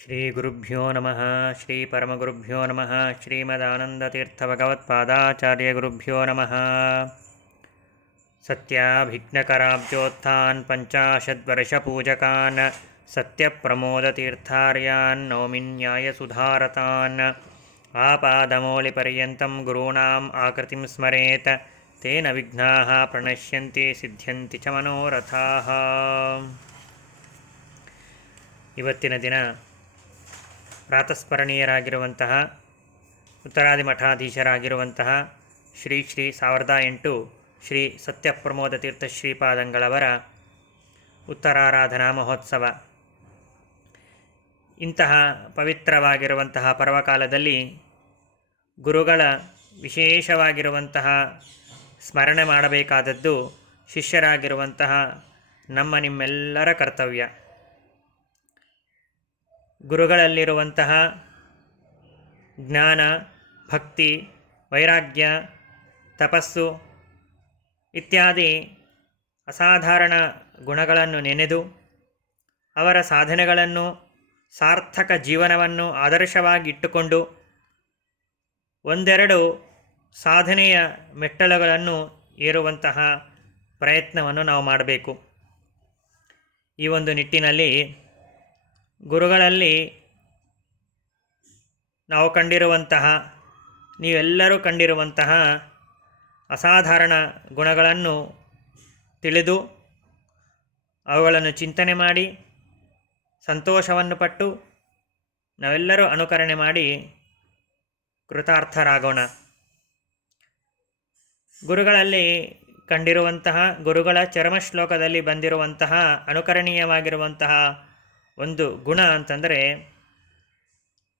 ಶ್ರೀಗುರುಭ್ಯೋ ನಮಃ ಶ್ರೀ ಪರಮಗುರುಭ್ಯೋ ನಮಃ ಶ್ರೀಮದಾನಂದತೀರ್ಥಭಗವತ್ಪಾದಾಚಾರ್ಯಗುರುಭ್ಯೋ ನಮಃ ಸತ್ಯಾಭಿಘ್ನಕರಾಬ್ಜೋತ್ಥಾನ್ ಪಂಚಾಶದ್ವರ್ಷಪೂಜಕಾನ್ ಸತ್ಯಪ್ರಮೋದತೀರ್ಥಾರ್ಯಾನ್ ನೌಮಿನ್ಯಾಯಸುಧಾರತಾನ್ ಆಪಾದಮೌಲಿಪರ್ಯಂతం ಗುರುಣಾಂ ಆಕೃತಿಂ ಸ್ಮರೇತ್ ತೇನ ವಿಘ್ನಾಃ ಪ್ರಣಶ್ಯಂತಿ ಸಿದ್ಧ್ಯಂತಿ ಚ ಮನೋರಥಾಃ. ಇವತ್ತಿನ ದಿನ ಪ್ರಾತಸ್ಮರಣೀಯರಾಗಿರುವಂತಹ ಉತ್ತರಾದಿ ಮಠಾಧೀಶರಾಗಿರುವಂತಹ ಶ್ರೀ 1008 ಶ್ರೀ ಸತ್ಯಪ್ರಮೋದ ತೀರ್ಥ ಶ್ರೀಪಾದಂಗಳವರ ಉತ್ತರಾರಾಧನಾ ಮಹೋತ್ಸವ. ಇಂತಹ ಪವಿತ್ರವಾಗಿರುವಂತಹ ಪರ್ವಕಾಲದಲ್ಲಿ ಗುರುಗಳ ವಿಶೇಷವಾಗಿರುವಂತಹ ಸ್ಮರಣೆ ಮಾಡಬೇಕಾದದ್ದು ಶಿಷ್ಯರಾಗಿರುವಂತಹ ನಿಮ್ಮೆಲ್ಲರ ಕರ್ತವ್ಯ. ಗುರುಗಳಲ್ಲಿರುವಂತಹ ಜ್ಞಾನ, ಭಕ್ತಿ, ವೈರಾಗ್ಯ, ತಪಸ್ಸು ಇತ್ಯಾದಿ ಅಸಾಧಾರಣ ಗುಣಗಳನ್ನು ನೆನೆದು ಅವರ ಸಾಧನೆಗಳನ್ನು, ಸಾರ್ಥಕ ಜೀವನವನ್ನು ಆದರ್ಶವಾಗಿಟ್ಟುಕೊಂಡು ಒಂದೆರಡು ಸಾಧನೆಯ ಮೆಟ್ಟಲುಗಳನ್ನು ಏರುವಂತಹ ಪ್ರಯತ್ನವನ್ನು ನಾವು ಮಾಡಬೇಕು. ಈ ಒಂದು ನಿಟ್ಟಿನಲ್ಲಿ ಗುರುಗಳಲ್ಲಿ ನಾವು ಕಂಡಿರುವಂತಹ, ನೀವೆಲ್ಲರೂ ಕಂಡಿರುವಂತಹ ಅಸಾಧಾರಣ ಗುಣಗಳನ್ನು ತಿಳಿದು ಅವುಗಳನ್ನು ಚಿಂತನೆ ಮಾಡಿ ಸಂತೋಷವನ್ನು ಪಟ್ಟು ನಾವೆಲ್ಲರೂ ಅನುಕರಣೆ ಮಾಡಿ ಕೃತಾರ್ಥರಾಗೋಣ. ಗುರುಗಳಲ್ಲಿ ಕಂಡಿರುವಂತಹ, ಗುರುಗಳ ಚರಮಶ್ಲೋಕದಲ್ಲಿ ಬಂದಿರುವಂತಹ ಅನುಕರಣೀಯವಾಗಿರುವಂತಹ ಒಂದು ಗುಣ ಅಂತಂದರೆ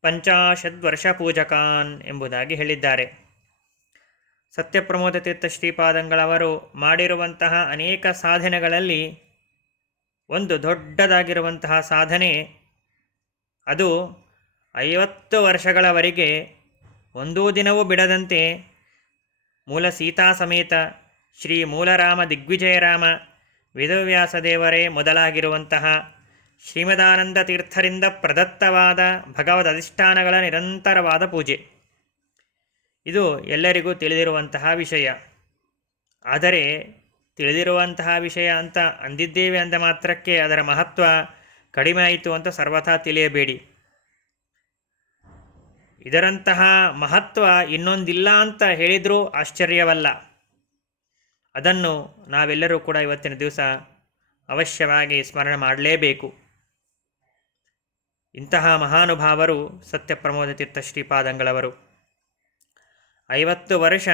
ಪಂಚಾಶದ್ವರ್ಷ ಪೂಜಕಾನ್ ಎಂಬುದಾಗಿ ಹೇಳಿದ್ದಾರೆ. ಸತ್ಯಪ್ರಮೋದ ತೀರ್ಥ ಶ್ರೀಪಾದಂಗಳವರು ಮಾಡಿರುವಂತಹ ಅನೇಕ ಸಾಧನೆಗಳಲ್ಲಿ ಒಂದು ದೊಡ್ಡದಾಗಿರುವಂತಹ ಸಾಧನೆ, ಅದು 50 ವರ್ಷಗಳವರೆಗೆ ಒಂದೂ ದಿನವೂ ಬಿಡದಂತೆ ಮೂಲ ಸೀತಾ ಸಮೇತ ಶ್ರೀ ಮೂಲರಾಮ ದಿಗ್ವಿಜಯರಾಮ ವೇದವ್ಯಾಸ ದೇವರೇ ಮೊದಲಾಗಿರುವಂತಹ ಶ್ರೀಮದಾನಂದ ತೀರ್ಥರಿಂದ ಪ್ರದತ್ತವಾದ ಭಗವದ್ ಅಧಿಷ್ಠಾನಗಳ ನಿರಂತರವಾದ ಪೂಜೆ. ಇದು ಎಲ್ಲರಿಗೂ ತಿಳಿದಿರುವಂತಹ ವಿಷಯ. ಆದರೆ ತಿಳಿದಿರುವಂತಹ ವಿಷಯ ಅಂತ ಅಂದಿದ್ದೇವೆ ಅಂದ ಮಾತ್ರಕ್ಕೆ ಅದರ ಮಹತ್ವ ಕಡಿಮೆ ಆಯಿತು ಅಂತ ಸರ್ವಥಾ ತಿಳಿಯಬೇಡಿ. ಇದರಂತಹ ಮಹತ್ವ ಇನ್ನೊಂದಿಲ್ಲ ಅಂತ ಹೇಳಿದರೂ ಆಶ್ಚರ್ಯವಲ್ಲ. ಅದನ್ನು ನಾವೆಲ್ಲರೂ ಕೂಡ ಇವತ್ತಿನ ದಿವಸ ಅವಶ್ಯವಾಗಿ ಸ್ಮರಣೆ ಮಾಡಲೇಬೇಕು. ಇಂತಹ ಮಹಾನುಭಾವರು ಸತ್ಯಪ್ರಮೋದ ತೀರ್ಥ ಶ್ರೀಪಾದಂಗಳವರು 50 ವರ್ಷ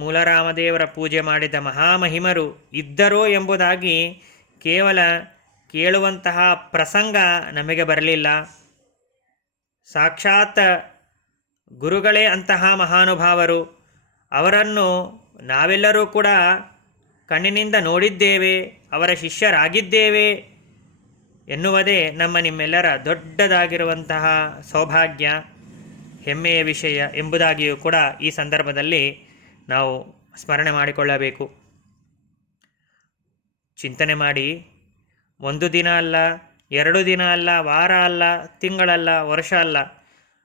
ಮೂಲರಾಮದೇವರ ಪೂಜೆ ಮಾಡಿದ ಮಹಾಮಹಿಮರು ಇದ್ದರೋ ಎಂಬುದಾಗಿ ಕೇವಲ ಕೇಳುವಂತಹ ಪ್ರಸಂಗ ನಮಗೆ ಬರಲಿಲ್ಲ. ಸಾಕ್ಷಾತ್ ಗುರುಗಳೇ ಅಂತಹ ಮಹಾನುಭಾವರು. ಅವರನ್ನು ನಾವೆಲ್ಲರೂ ಕೂಡ ಕಣ್ಣಿನಿಂದ ನೋಡಿದ್ದೇವೆ, ಅವರ ಶಿಷ್ಯರಾಗಿದ್ದೇವೆ ಎನ್ನುವುದೇ ನಿಮ್ಮೆಲ್ಲರ ದೊಡ್ಡದಾಗಿರುವಂತಹ ಸೌಭಾಗ್ಯ, ಹೆಮ್ಮೆಯ ವಿಷಯ ಎಂಬುದಾಗಿಯೂ ಕೂಡ ಈ ಸಂದರ್ಭದಲ್ಲಿ ನಾವು ಸ್ಮರಣೆ ಮಾಡಿಕೊಳ್ಳಬೇಕು. ಚಿಂತನೆ ಮಾಡಿ, ಒಂದು ದಿನ ಅಲ್ಲ, 2 ದಿನ ಅಲ್ಲ, ವಾರ ಅಲ್ಲ, ತಿಂಗಳಲ್ಲ, ವರ್ಷ ಅಲ್ಲ,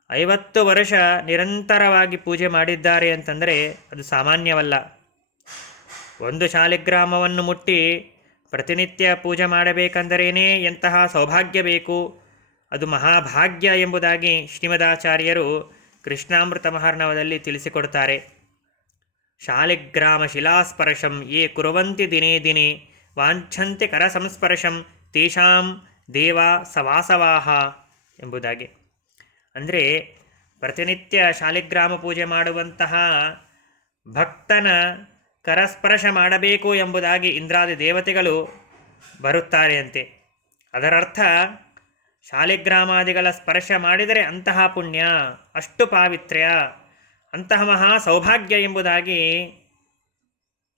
50 ವರ್ಷ ನಿರಂತರವಾಗಿ ಪೂಜೆ ಮಾಡಿದ್ದಾರೆ ಅಂತಂದರೆ ಅದು ಸಾಮಾನ್ಯವಲ್ಲ. ಒಂದು ಶಾಲಿಗ್ರಾಮವನ್ನು ಮುಟ್ಟಿ ಪ್ರತಿನಿತ್ಯ ಪೂಜೆ ಮಾಡಬೇಕೆಂದರೇನೇ ಎಂತಹ ಸೌಭಾಗ್ಯ ಬೇಕು, ಅದು ಮಹಾಭಾಗ್ಯ ಎಂಬುದಾಗಿ ಶ್ರೀಮದಾಚಾರ್ಯರು ಕೃಷ್ಣಾಮೃತ ಮಹಾರ್ಣವದಲ್ಲಿ ತಿಳಿಸಿಕೊಡ್ತಾರೆ. ಶಾಲಿಗ್ರಾಮ ಶಿಲಾಸ್ಪರ್ಶಂ ಯೇ ಕುರುವಂತಿ ದಿನೇ ದಿನೇ ವಾಂಛಂತಿ ಕರ ಸಂಸ್ಪರ್ಶಂ ತೇಷಾಂ ದೇವಾ ಸವಾಸವಾಹ ಎಂಬುದಾಗಿ. ಅಂದರೆ ಪ್ರತಿನಿತ್ಯ ಶಾಲಿಗ್ರಾಮ ಪೂಜೆ ಮಾಡುವಂತಹ ಭಕ್ತನ ಕರಸ್ಪರ್ಶ ಮಾಡಬೇಕು ಎಂಬುದಾಗಿ ಇಂದ್ರಾದಿ ದೇವತೆಗಳು ಬರುತ್ತಾರೆಯಂತೆ. ಅದರರ್ಥ ಶಾಲಿಗ್ರಾಮಾದಿಗಳ ಸ್ಪರ್ಶ ಮಾಡಿದರೆ ಅಂತಹ ಪುಣ್ಯ, ಅಷ್ಟು ಪಾವಿತ್ರ್ಯ, ಅಂತಹ ಮಹಾ ಸೌಭಾಗ್ಯ ಎಂಬುದಾಗಿ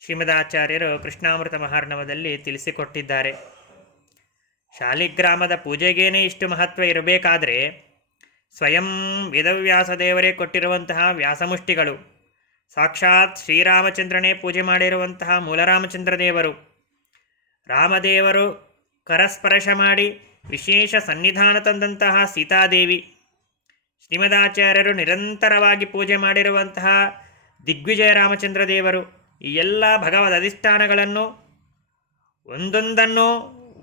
ಶ್ರೀಮದಾಚಾರ್ಯರು ಕೃಷ್ಣಾಮೃತ ಮಹಾರ್ಣವದಲ್ಲಿ ತಿಳಿಸಿಕೊಟ್ಟಿದ್ದಾರೆ. ಶಾಲಿಗ್ರಾಮದ ಪೂಜೆಗೇನೆ ಇಷ್ಟು ಮಹತ್ವ ಇರಬೇಕಾದರೆ ಸ್ವಯಂ ವೇದವ್ಯಾಸ ದೇವರೇ ಕೊಟ್ಟಿರುವಂತಹ ವ್ಯಾಸಮುಷ್ಟಿಗಳು, ಸಾಕ್ಷಾತ್ ಶ್ರೀರಾಮಚಂದ್ರನೇ ಪೂಜೆ ಮಾಡಿರುವಂತಹ ಮೂಲರಾಮಚಂದ್ರ ದೇವರು, ರಾಮದೇವರು ಕರಸ್ಪರ್ಶ ಮಾಡಿ ವಿಶೇಷ ಸನ್ನಿಧಾನ ತಂದಂತಹ ಸೀತಾದೇವಿ, ಶ್ರೀಮದಾಚಾರ್ಯರು ನಿರಂತರವಾಗಿ ಪೂಜೆ ಮಾಡಿರುವಂತಹ ದಿಗ್ವಿಜಯ ರಾಮಚಂದ್ರ ದೇವರು, ಈ ಎಲ್ಲ ಭಗವದ್ ಅಧಿಷ್ಠಾನಗಳನ್ನು ಒಂದೊಂದನ್ನು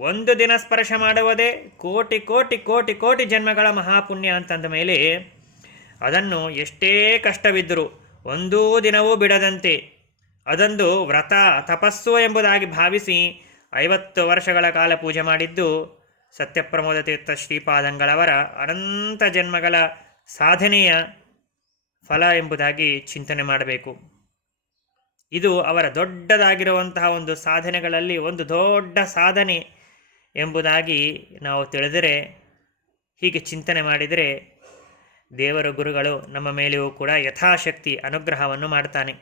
ಒಂದು ದಿನ ಸ್ಪರ್ಶ ಮಾಡುವುದೇ ಕೋಟಿ ಕೋಟಿ ಕೋಟಿ ಕೋಟಿ ಜನ್ಮಗಳ ಮಹಾಪುಣ್ಯ ಅಂತಂದ ಮೇಲೆ ಅದನ್ನು ಎಷ್ಟೇ ಕಷ್ಟವಿದ್ದರೂ ಒಂದೂ ದಿನವೂ ಬಿಡದಂತೆ ಅದೊಂದು ವ್ರತ ತಪಸ್ಸು ಎಂಬುದಾಗಿ ಭಾವಿಸಿ 50 ವರ್ಷಗಳ ಕಾಲ ಪೂಜೆ ಮಾಡಿದ್ದು ಸತ್ಯಪ್ರಮೋದ ತೀರ್ಥ ಶ್ರೀಪಾದಂಗಳವರ ಅನಂತ ಜನ್ಮಗಳ ಸಾಧನೆಯ ಫಲ ಎಂಬುದಾಗಿ ಚಿಂತನೆ ಮಾಡಬೇಕು. ಇದು ಅವರ ದೊಡ್ಡದಾಗಿರುವಂತಹ ಒಂದು ಸಾಧನೆಗಳಲ್ಲಿ ಒಂದು ದೊಡ್ಡ ಸಾಧನೆ ಎಂಬುದಾಗಿ ನಾವು ತಿಳಿದರೆ, ಹೀಗೆ ಚಿಂತನೆ ಮಾಡಿದರೆ ದೇವರ ಗುರುಗಳು ನಮ್ಮ ಮೇಲೆಯೂ ಕೂಡ ಯಥಾಶಕ್ತಿ ಅನುಗ್ರಹವನ್ನು ಮಾಡ್ತಾನೆ.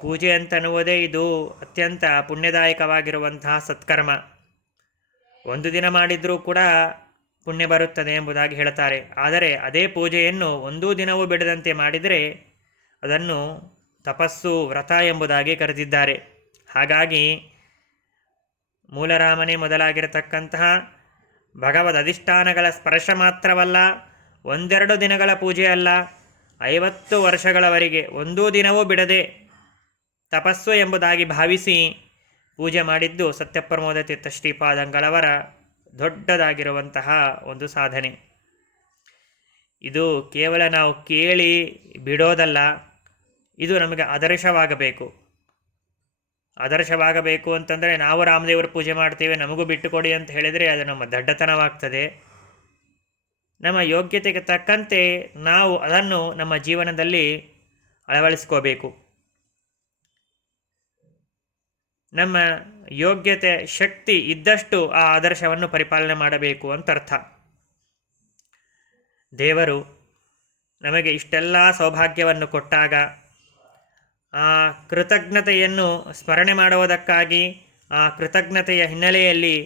ಪೂಜೆ ಅಂತನ್ನುವುದೇ ಇದು ಅತ್ಯಂತ ಪುಣ್ಯದಾಯಕವಾಗಿರುವಂತಹ ಸತ್ಕರ್ಮ. ಒಂದು ದಿನ ಮಾಡಿದರೂ ಕೂಡ ಪುಣ್ಯ ಬರುತ್ತದೆ ಎಂಬುದಾಗಿ ಹೇಳ್ತಾರೆ. ಆದರೆ ಅದೇ ಪೂಜೆಯನ್ನು ಒಂದೂ ದಿನವೂ ಬಿಡದಂತೆ ಮಾಡಿದರೆ ಅದನ್ನು ತಪಸ್ಸು ವ್ರತ ಎಂಬುದಾಗಿ ಕರೆದಿದ್ದಾರೆ. ಹಾಗಾಗಿ ಮೂಲರಾಮನೇ ಮೊದಲಾಗಿರತಕ್ಕಂತಹ ಭಗವದ್ ಅಧಿಷ್ಠಾನಗಳ ಸ್ಪರ್ಶ ಮಾತ್ರವಲ್ಲ, ಒಂದೆರಡು ದಿನಗಳ ಪೂಜೆ ಅಲ್ಲ, 50 ವರ್ಷಗಳವರೆಗೆ ಒಂದೂ ದಿನವೂ ಬಿಡದೆ ತಪಸ್ಸು ಎಂಬುದಾಗಿ ಭಾವಿಸಿ ಪೂಜೆ ಮಾಡಿದ್ದು ಸತ್ಯಪ್ರಮೋದ ತೀರ್ಥ ಶ್ರೀಪಾದಂಗಳವರ ದೊಡ್ಡದಾಗಿರುವಂತಹ ಒಂದು ಸಾಧನೆ. ಇದು ಕೇವಲ ನಾವು ಕೇಳಿ ಬಿಡೋದಲ್ಲ, ಇದು ನಮಗೆ ಆದರ್ಶವಾಗಬೇಕು. ಆದರ್ಶವಾಗಬೇಕು ಅಂತಂದರೆ ನಾವು ರಾಮದೇವರ ಪೂಜೆ ಮಾಡ್ತೇವೆ, ನಮಗೂ ಬಿಟ್ಟುಕೊಡಿ ಅಂತ ಹೇಳಿದರೆ ಅದು ನಮ್ಮ ದಡ್ಡತನವಾಗ್ತದೆ. ನಮ್ಮ ಯೋಗ್ಯತೆಗೆ ತಕ್ಕಂತೆ ನಾವು ಅದನ್ನು ನಮ್ಮ ಜೀವನದಲ್ಲಿ ಅಳವಡಿಸ್ಕೋಬೇಕು. ನಮ್ಮ ಯೋಗ್ಯತೆ ಶಕ್ತಿ ಇದ್ದಷ್ಟು ಆ ಆದರ್ಶವನ್ನು ಪರಿಪಾಲನೆ ಮಾಡಬೇಕು ಅಂತ ಅರ್ಥ. ದೇವರು ನಮಗೆ ಇಷ್ಟೆಲ್ಲ ಸೌಭಾಗ್ಯವನ್ನು ಕೊಟ್ಟಾಗ ಆ ಕೃತಜ್ಞತೆಯನ್ನು ಸ್ಮರಣೆ ಮಾಡುವುದಕ್ಕಾಗಿ, ಆ ಕೃತಜ್ಞತೆಯ ಹಿನ್ನೆಲೆಯಲ್ಲಿ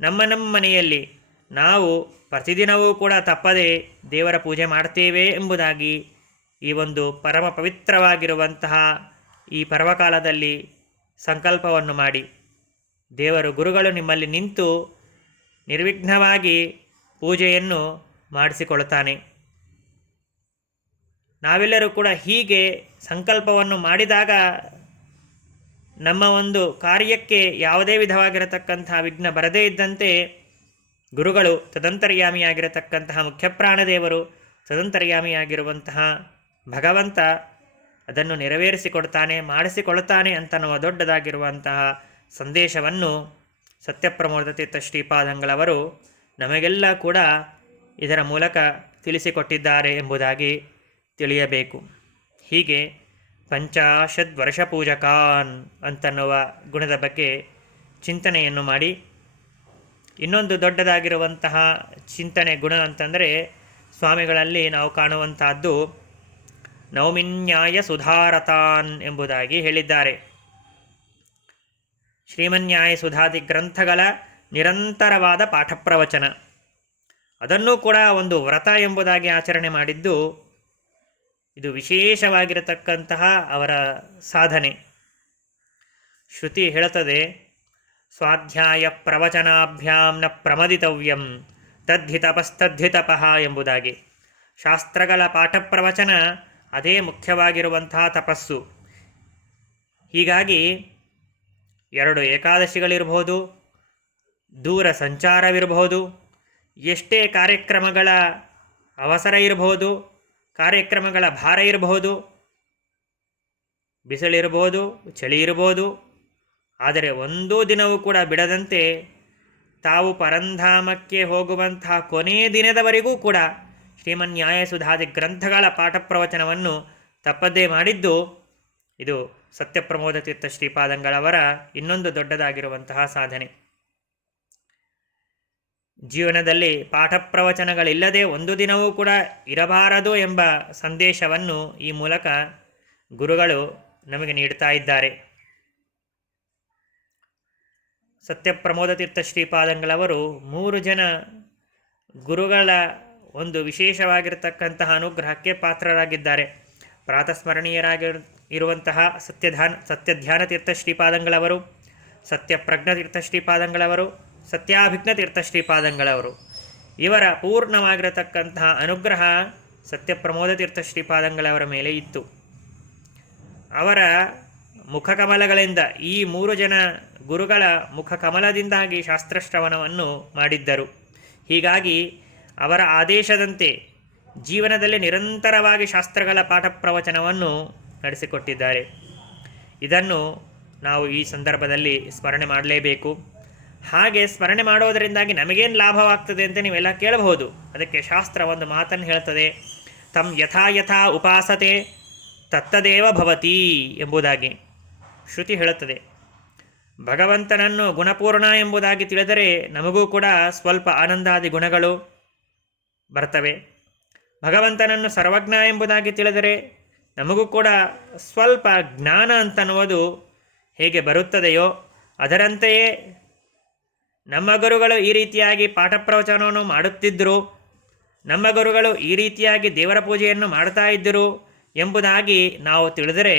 ನಮ್ಮ ಮನೆಯಲ್ಲಿ ನಾವು ಪ್ರತಿದಿನವೂ ಕೂಡ ತಪ್ಪದೆ ದೇವರ ಪೂಜೆ ಮಾಡ್ತೇವೆ ಎಂಬುದಾಗಿ ಈ ಒಂದು ಪರಮ ಪವಿತ್ರವಾಗಿರುವಂತಹ ಈ ಪರ್ವಕಾಲದಲ್ಲಿ ಸಂಕಲ್ಪವನ್ನು ಮಾಡಿ, ದೇವರು ಗುರುಗಳು ನಿಮ್ಮಲ್ಲಿ ನಿಂತು ನಿರ್ವಿಘ್ನವಾಗಿ ಪೂಜೆಯನ್ನು ಮಾಡಿಸಿಕೊಳ್ತಾನೆ. ನಾವೆಲ್ಲರೂ ಕೂಡ ಹೀಗೆ ಸಂಕಲ್ಪವನ್ನು ಮಾಡಿದಾಗ ನಮ್ಮ ಒಂದು ಕಾರ್ಯಕ್ಕೆ ಯಾವುದೇ ವಿಧವಾಗಿರತಕ್ಕಂತಹ ವಿಘ್ನ ಬರದೇ ಇದ್ದಂತೆ ಗುರುಗಳು, ತದಂತರ್ಯಾಮಿಯಾಗಿರತಕ್ಕಂತಹ ಮುಖ್ಯಪ್ರಾಣದೇವರು, ತದಂತರ್ಯಾಮಿಯಾಗಿರುವಂತಹ ಭಗವಂತ ಅದನ್ನು ನೆರವೇರಿಸಿಕೊಡ್ತಾನೆ, ಮಾಡಿಸಿಕೊಳ್ತಾನೆ ಅಂತನ್ನುವ ದೊಡ್ಡದಾಗಿರುವಂತಹ ಸಂದೇಶವನ್ನು ಸತ್ಯಪ್ರಮೋದ ತೀರ್ಥ ಶ್ರೀಪಾದಂಗಳವರು ನಮಗೆಲ್ಲ ಕೂಡ ಇದರ ಮೂಲಕ ತಿಳಿಸಿಕೊಟ್ಟಿದ್ದಾರೆ ಎಂಬುದಾಗಿ ತಿಳಿಯಬೇಕು. ಹೀಗೆ 50 ವರ್ಷ ಪೂಜಕಾನ್ ಅಂತನ್ನುವ ಗುಣದ ಬಗ್ಗೆ ಚಿಂತನೆಯನ್ನು ಮಾಡಿ, ಇನ್ನೊಂದು ದೊಡ್ಡದಾಗಿರುವಂತಹ ಚಿಂತನೆ ಗುಣ ಅಂತಂದರೆ ಸ್ವಾಮಿಗಳಲ್ಲಿ ನಾವು ಕಾಣುವಂತಹದ್ದು ನೌಮಿನ್ಯಾಯ ಸುಧಾರತಾನ್ ಎಂಬುದಾಗಿ ಹೇಳಿದ್ದಾರೆ. ಶ್ರೀಮನ್ಯಾಯ ಸುಧಾದಿ ಗ್ರಂಥಗಳ ನಿರಂತರವಾದ ಪಾಠ ಪ್ರವಚನ, ಅದನ್ನೂ ಕೂಡ ಒಂದು ವ್ರತ ಎಂಬುದಾಗಿ ಆಚರಣೆ ಮಾಡಿದ್ದು ಇದು ವಿಶೇಷವಾಗಿರತಕ್ಕಂತಹ ಅವರ ಸಾಧನೆ. ಶ್ರುತಿ ಹೇಳುತ್ತದೆ, ಸ್ವಾಧ್ಯಾಯ ಪ್ರವಚನಾಭ್ಯಾಂ ನ ಪ್ರಮದಿತವ್ಯಂ ತದ್ಧಿ ತಪಸ್ತದ್ಧಿ ತಪಃ ಎಂಬುದಾಗಿ. ಶಾಸ್ತ್ರಗಳ ಪಾಠ ಪ್ರವಚನ ಅದೇ ಮುಖ್ಯವಾಗಿರುವಂತಹ ತಪಸ್ಸು. ಹೀಗಾಗಿ 2 ಏಕಾದಶಿಗಳಿರಬಹುದು, ದೂರ ಸಂಚಾರವಿರಬಹುದು, ಎಷ್ಟೇ ಕಾರ್ಯಕ್ರಮಗಳ ಅವಸರ ಇರಬಹುದು, ಕಾರ್ಯಕ್ರಮಗಳ ಭಾರ ಇರಬಹುದು, ಬಿಸಿಲಿರಬಹುದು, ಚಳಿ ಇರಬಹುದು, ಆದರೆ ಒಂದೂ ದಿನವೂ ಕೂಡ ಬಿಡದಂತೆ ತಾವು ಪರಂಧಾಮಕ್ಕೆ ಹೋಗುವಂತಹ ಕೊನೆಯ ದಿನದವರೆಗೂ ಕೂಡ ಶ್ರೀಮನ್ಯಾಯ ಸುಧಾದಿ ಗ್ರಂಥಗಳ ಪಾಠ ಪ್ರವಚನವನ್ನು ತಪ್ಪದೇ ಮಾಡಿದ್ದು ಇದು ಸತ್ಯಪ್ರಮೋದ ತೀರ್ಥ ಶ್ರೀಪಾದಂಗಳವರ ಇನ್ನೊಂದು ದೊಡ್ಡದಾಗಿರುವಂತಹ ಸಾಧನೆ. ಜೀವನದಲ್ಲಿ ಪಾಠ ಪ್ರವಚನಗಳಿಲ್ಲದೆ ಒಂದು ದಿನವೂ ಕೂಡ ಇರಬಾರದು ಎಂಬ ಸಂದೇಶವನ್ನು ಈ ಮೂಲಕ ಗುರುಗಳು ನಮಗೆ ನೀಡ್ತಾ ಇದ್ದಾರೆ. ಸತ್ಯಪ್ರಮೋದ ತೀರ್ಥ ಶ್ರೀಪಾದಂಗಳವರು 3 ಜನ ಗುರುಗಳ ಒಂದು ವಿಶೇಷವಾಗಿರತಕ್ಕಂತಹ ಅನುಗ್ರಹಕ್ಕೆ ಪಾತ್ರರಾಗಿದ್ದಾರೆ. ಪ್ರಾತಸ್ಮರಣೀಯರಾಗಿರುವಂತಹ ಸತ್ಯಧ್ಯಾನ ತೀರ್ಥ ಶ್ರೀಪಾದಂಗಳವರು, ಸತ್ಯಪ್ರಜ್ಞ ತೀರ್ಥ ಶ್ರೀಪಾದಂಗಳವರು, ಸತ್ಯಾಭಿಜ್ಞ ತೀರ್ಥ ಶ್ರೀಪಾದಂಗಳವರು. ಇವರ ಪೂರ್ಣವಾಗಿರತಕ್ಕಂತಹ ಅನುಗ್ರಹ ಸತ್ಯಪ್ರಮೋದ ತೀರ್ಥ ಶ್ರೀಪಾದಂಗಳವರ ಮೇಲೆ ಇತ್ತು. ಅವರ ಮುಖಕಮಲಗಳಿಂದ, ಈ 3 ಜನ ಗುರುಗಳ ಮುಖಕಮಲದಿಂದಾಗಿ ಶಾಸ್ತ್ರಶ್ರವಣವನ್ನು ಮಾಡಿದ್ದರು. ಹೀಗಾಗಿ ಅವರ ಆದೇಶದಂತೆ ಜೀವನದಲ್ಲಿ ನಿರಂತರವಾಗಿ ಶಾಸ್ತ್ರಗಳ ಪಾಠ ಪ್ರವಚನವನ್ನು ನಡೆಸಿಕೊಟ್ಟಿದ್ದಾರೆ. ಇದನ್ನು ನಾವು ಈ ಸಂದರ್ಭದಲ್ಲಿ ಸ್ಮರಣೆ ಮಾಡಲೇಬೇಕು. ಹಾಗೆ ಸ್ಮರಣೆ ಮಾಡೋದರಿಂದಾಗಿ ನಮಗೇನು ಲಾಭವಾಗ್ತದೆ ಅಂತ ನೀವೆಲ್ಲ ಕೇಳಬಹುದು. ಅದಕ್ಕೆ ಶಾಸ್ತ್ರ ಒಂದು ಮಾತನ್ನು ಹೇಳ್ತದೆ, ತಂ ಯಥಾ ಯಥಾ ಉಪಾಸತೆ ತತ್ತದೇವ ಭವತಿ ಎಂಬುದಾಗಿ ಶ್ರುತಿ ಹೇಳುತ್ತದೆ. ಭಗವಂತನನ್ನು ಗುಣಪೂರ್ಣ ಎಂಬುದಾಗಿ ತಿಳಿದರೆ ನಮಗೂ ಕೂಡ ಸ್ವಲ್ಪ ಆನಂದಾದಿ ಗುಣಗಳು ಬರ್ತವೆ. ಭಗವಂತನನ್ನು ಸರ್ವಜ್ಞ ಎಂಬುದಾಗಿ ತಿಳಿದರೆ ನಮಗೂ ಕೂಡ ಸ್ವಲ್ಪ ಜ್ಞಾನ ಅಂತನ್ನುವುದು ಹೇಗೆ ಬರುತ್ತದೆಯೋ ಅದರಂತೆಯೇ ನಮ್ಮ ಗುರುಗಳು ಈ ರೀತಿಯಾಗಿ ಪಾಠ ಪ್ರವಚನವನ್ನು ಮಾಡುತ್ತಿದ್ದರು, ನಮ್ಮ ಗುರುಗಳು ಈ ರೀತಿಯಾಗಿ ದೇವರ ಪೂಜೆಯನ್ನು ಮಾಡ್ತಾ ಇದ್ದರು ಎಂಬುದಾಗಿ ನಾವು ತಿಳಿದರೆ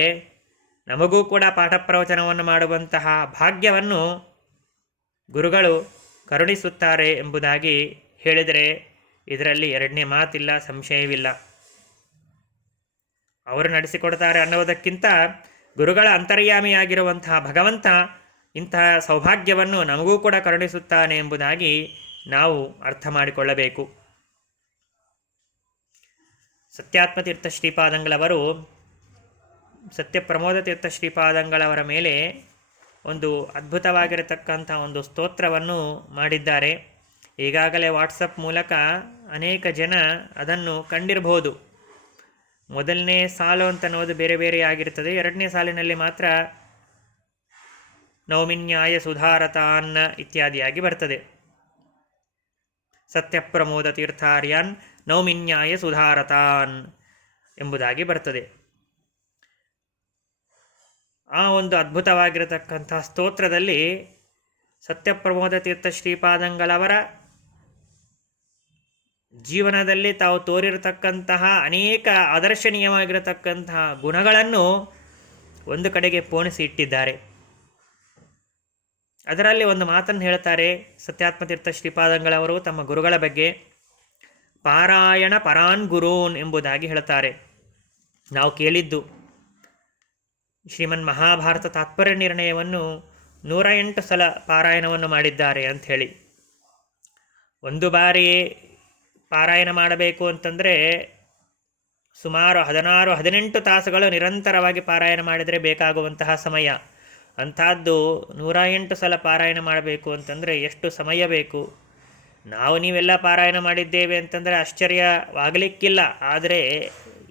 ನಮಗೂ ಕೂಡ ಪಾಠ ಪ್ರವಚನವನ್ನು ಮಾಡುವಂತಹ ಭಾಗ್ಯವನ್ನು ಗುರುಗಳು ಕರುಣಿಸುತ್ತಾರೆ ಎಂಬುದಾಗಿ ಹೇಳಿದರೆ ಇದರಲ್ಲಿ ಎರಡನೇ ಮಾತಿಲ್ಲ, ಸಂಶಯವಿಲ್ಲ. ಅವರು ನಡೆಸಿಕೊಡ್ತಾರೆ ಅನ್ನೋದಕ್ಕಿಂತ ಗುರುಗಳ ಅಂತರ್ಯಾಮಿಯಾಗಿರುವಂತಹ ಭಗವಂತ ಇಂತಹ ಸೌಭಾಗ್ಯವನ್ನು ನಮಗೂ ಕೂಡ ಕರುಣಿಸುತ್ತಾನೆ ಎಂಬುದಾಗಿ ನಾವು ಅರ್ಥ ಮಾಡಿಕೊಳ್ಳಬೇಕು. ಸತ್ಯಾತ್ಮತೀರ್ಥ ಶ್ರೀಪಾದಂಗಳವರು ಸತ್ಯಪ್ರಮೋದ ತೀರ್ಥ ಶ್ರೀಪಾದಂಗಳವರ ಮೇಲೆ ಒಂದು ಅದ್ಭುತವಾಗಿರತಕ್ಕಂಥ ಒಂದು ಸ್ತೋತ್ರವನ್ನು ಮಾಡಿದ್ದಾರೆ. ಈಗಾಗಲೇ ವಾಟ್ಸಪ್ ಮೂಲಕ ಅನೇಕ ಜನ ಅದನ್ನು ಕಂಡಿರಬಹುದು. ಮೊದಲನೇ ಸಾಲು ಅಂತನ್ನೋದು ಬೇರೆ ಬೇರೆ ಆಗಿರ್ತದೆ, ಎರಡನೇ ಸಾಲಿನಲ್ಲಿ ಮಾತ್ರ ನೌಮಿನ್ಯಾಯ ಸುಧಾರತಾನ್ ಇತ್ಯಾದಿಯಾಗಿ ಬರ್ತದೆ. ಸತ್ಯಪ್ರಮೋದ ತೀರ್ಥಾರ್ಯಾನ್ ನೌಮಿನ್ಯಾಯ ಸುಧಾರತಾನ್ ಎಂಬುದಾಗಿ ಬರ್ತದೆ. ಆ ಒಂದು ಅದ್ಭುತವಾಗಿರತಕ್ಕಂಥ ಸ್ತೋತ್ರದಲ್ಲಿ ಸತ್ಯಪ್ರಮೋದ ತೀರ್ಥ ಶ್ರೀಪಾದಂಗಳವರ ಜೀವನದಲ್ಲಿ ತಾವು ತೋರಿರತಕ್ಕಂತಹ ಅನೇಕ ಆದರ್ಶನೀಯವಾಗಿರತಕ್ಕಂತಹ ಗುಣಗಳನ್ನು ಒಂದು ಕಡೆಗೆ ಪೋಣಿಸಿ ಇಟ್ಟಿದ್ದಾರೆ. ಅದರಲ್ಲಿ ಒಂದು ಮಾತನ್ನು ಹೇಳ್ತಾರೆ ಸತ್ಯಾತ್ಮತೀರ್ಥ ಶ್ರೀಪಾದಂಗಳವರು ತಮ್ಮ ಗುರುಗಳ ಬಗ್ಗೆ. ಪಾರಾಯಣ ಪರಾನ್ ಗುರೂನ್ ಎಂಬುದಾಗಿ ಹೇಳ್ತಾರೆ. ನಾವು ಕೇಳಿದ್ದು ಶ್ರೀಮನ್ ಮಹಾಭಾರತ ತಾತ್ಪರ್ಯ ನಿರ್ಣಯವನ್ನು 108 ಸಲ ಪಾರಾಯಣವನ್ನು ಮಾಡಿದ್ದಾರೆ ಅಂಥೇಳಿ. ಒಂದು ಬಾರಿ ಪಾರಾಯಣ ಮಾಡಬೇಕು ಅಂತಂದರೆ ಸುಮಾರು 16-18 ತಾಸುಗಳು ನಿರಂತರವಾಗಿ ಪಾರಾಯಣ ಮಾಡಿದರೆ ಬೇಕಾಗುವಂತಹ ಸಮಯ. ಅಂಥದ್ದು 108 ಸಲ ಪಾರಾಯಣ ಮಾಡಬೇಕು ಅಂತಂದರೆ ಎಷ್ಟು ಸಮಯ ಬೇಕು? ನಾವು ನೀವೆಲ್ಲ ಪಾರಾಯಣ ಮಾಡಿದ್ದೇವೆ ಅಂತಂದರೆ ಆಶ್ಚರ್ಯವಾಗಲಿಕ್ಕಿಲ್ಲ. ಆದರೆ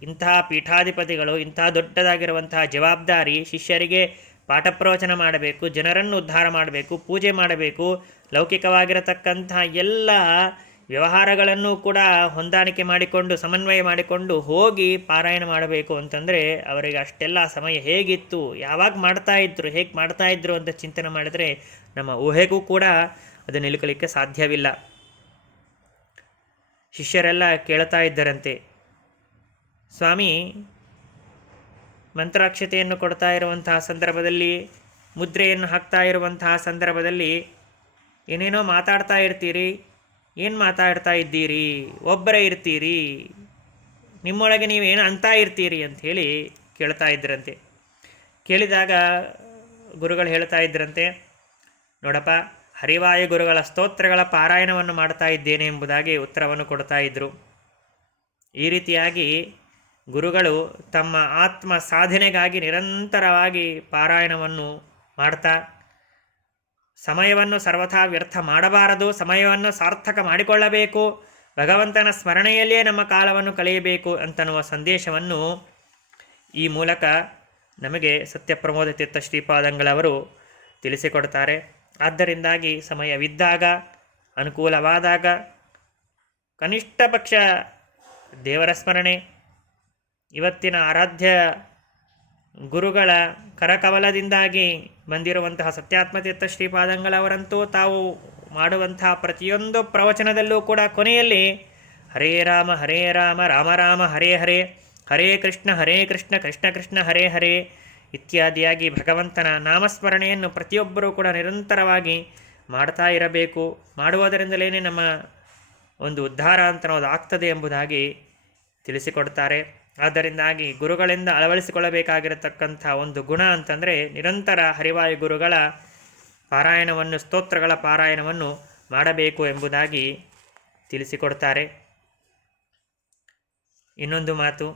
ಇಂತಹ ಪೀಠಾಧಿಪತಿಗಳು ಇಂತಹ ದೊಡ್ಡದಾಗಿರುವಂತಹ ಜವಾಬ್ದಾರಿ, ಶಿಷ್ಯರಿಗೆ ಪಾಠ ಪ್ರವಚನ ಮಾಡಬೇಕು, ಜನರನ್ನು ಉದ್ಧಾರ ಮಾಡಬೇಕು, ಪೂಜೆ ಮಾಡಬೇಕು, ಲೌಕಿಕವಾಗಿರತಕ್ಕಂತಹ ಎಲ್ಲ ವ್ಯವಹಾರಗಳನ್ನು ಕೂಡ ಹೊಂದಾಣಿಕೆ ಮಾಡಿಕೊಂಡು ಸಮನ್ವಯ ಮಾಡಿಕೊಂಡು ಹೋಗಿ ಪಾರಾಯಣ ಮಾಡಬೇಕು ಅಂತಂದರೆ ಅವರಿಗೆ ಅಷ್ಟೆಲ್ಲ ಸಮಯ ಹೇಗಿತ್ತು, ಯಾವಾಗ ಮಾಡ್ತಾಯಿದ್ರು, ಹೇಗೆ ಮಾಡ್ತಾಯಿದ್ರು ಅಂತ ಚಿಂತನೆ ಮಾಡಿದರೆ ನಮ್ಮ ಊಹೆಗೂ ಕೂಡ ಅದು ನಿಲುಕಲಿಕ್ಕೆ ಸಾಧ್ಯವಿಲ್ಲ. ಶಿಷ್ಯರೆಲ್ಲ ಕೇಳ್ತಾ ಇದ್ದರಂತೆ, ಸ್ವಾಮಿ ಮಂತ್ರಾಕ್ಷತೆಯನ್ನು ಕೊಡ್ತಾ ಇರುವಂತಹ ಸಂದರ್ಭದಲ್ಲಿ, ಮುದ್ರೆಯನ್ನು ಹಾಕ್ತಾ ಇರುವಂತಹ ಸಂದರ್ಭದಲ್ಲಿ ಏನೇನೋ ಮಾತಾಡ್ತಾ ಇರ್ತೀರಿ, ಏನು ಮಾತಾಡ್ತಾ ಇದ್ದೀರಿ, ಒಬ್ಬರೇ ಇರ್ತೀರಿ, ನಿಮ್ಮೊಳಗೆ ನೀವೇನು ಅಂತಾ ಇರ್ತೀರಿ ಅಂಥೇಳಿ ಕೇಳ್ತಾ ಇದ್ದರಂತೆ. ಕೇಳಿದಾಗ ಗುರುಗಳು ಹೇಳ್ತಾ ಇದ್ದರಂತೆ, ನೋಡಪ್ಪ, ಹರಿವಾಯು ಗುರುಗಳ ಸ್ತೋತ್ರಗಳ ಪಾರಾಯಣವನ್ನು ಮಾಡ್ತಾ ಇದ್ದೇನೆ ಎಂಬುದಾಗಿ ಉತ್ತರವನ್ನು ಕೊಡ್ತಾ ಇದ್ದರು. ಈ ರೀತಿಯಾಗಿ ಗುರುಗಳು ತಮ್ಮ ಆತ್ಮ ಸಾಧನೆಗಾಗಿ ನಿರಂತರವಾಗಿ ಪಾರಾಯಣವನ್ನು ಮಾಡ್ತಾ ಸಮಯವನ್ನು ಸರ್ವಥಾ ವ್ಯರ್ಥ ಮಾಡಬಾರದು, ಸಮಯವನ್ನು ಸಾರ್ಥಕ ಮಾಡಿಕೊಳ್ಳಬೇಕು, ಭಗವಂತನ ಸ್ಮರಣೆಯಲ್ಲಿಯೇ ನಮ್ಮ ಕಾಲವನ್ನು ಕಳೆಯಬೇಕು ಅಂತನ್ನುವ ಸಂದೇಶವನ್ನು ಈ ಮೂಲಕ ನಮಗೆ ಸತ್ಯಪ್ರಮೋದ ತೀರ್ಥ ಶ್ರೀಪಾದಂಗಳವರು ತಿಳಿಸಿಕೊಡ್ತಾರೆ. ಆದ್ದರಿಂದಾಗಿ ಸಮಯವಿದ್ದಾಗ, ಅನುಕೂಲವಾದಾಗ ಕನಿಷ್ಠ ಪಕ್ಷ ದೇವರ ಸ್ಮರಣೆ, ಇವತ್ತಿನ ಆರಾಧ್ಯ ಗುರುಗಳ ಕರಕಮಲದಿಂದಾಗಿ ಬಂದಿರುವಂತಹ ಸತ್ಯಾತ್ಮತೀರ್ಥ ಶ್ರೀಪಾದಂಗಳವರಂತೂ ತಾವು ಮಾಡುವಂತಹ ಪ್ರತಿಯೊಂದು ಪ್ರವಚನದಲ್ಲೂ ಕೂಡ ಕೊನೆಯಲ್ಲಿ ಹರೇ ರಾಮ ರಾಮ ರಾಮ ಹರೇ ಹರೇ, ಹರೇ ಕೃಷ್ಣ ಕೃಷ್ಣ ಕೃಷ್ಣ ಹರೇ ಹರೇ ಇತ್ಯಾದಿಯಾಗಿ ಭಗವಂತನ ನಾಮಸ್ಮರಣೆಯನ್ನು ಪ್ರತಿಯೊಬ್ಬರೂ ಕೂಡ ನಿರಂತರವಾಗಿ ಮಾಡ್ತಾ ಇರಬೇಕು. ಮಾಡುವುದರಿಂದಲೇ ನಮ್ಮ ಒಂದು ಉದ್ಧಾರ ಅಂತ ಅನ್ನೋದು ಆಗ್ತದೆ ಎಂಬುದಾಗಿ ತಿಳಿಸಿಕೊಡ್ತಾರೆ. ಆದ್ದರಿಂದಾಗಿ ಗುರುಗಳಿಂದ ಅಳವಡಿಸಿಕೊಳ್ಳಬೇಕಾಗಿರತಕ್ಕಂಥ ಒಂದು ಗುಣ ಅಂತಂದರೆ ನಿರಂತರ ಹರಿವಾಯು ಗುರುಗಳ ಪಾರಾಯಣವನ್ನು, ಸ್ತೋತ್ರಗಳ ಪಾರಾಯಣವನ್ನು ಮಾಡಬೇಕು ಎಂಬುದಾಗಿ ತಿಳಿಸಿಕೊಡ್ತಾರೆ. ಇನ್ನೊಂದು ಮಾತು,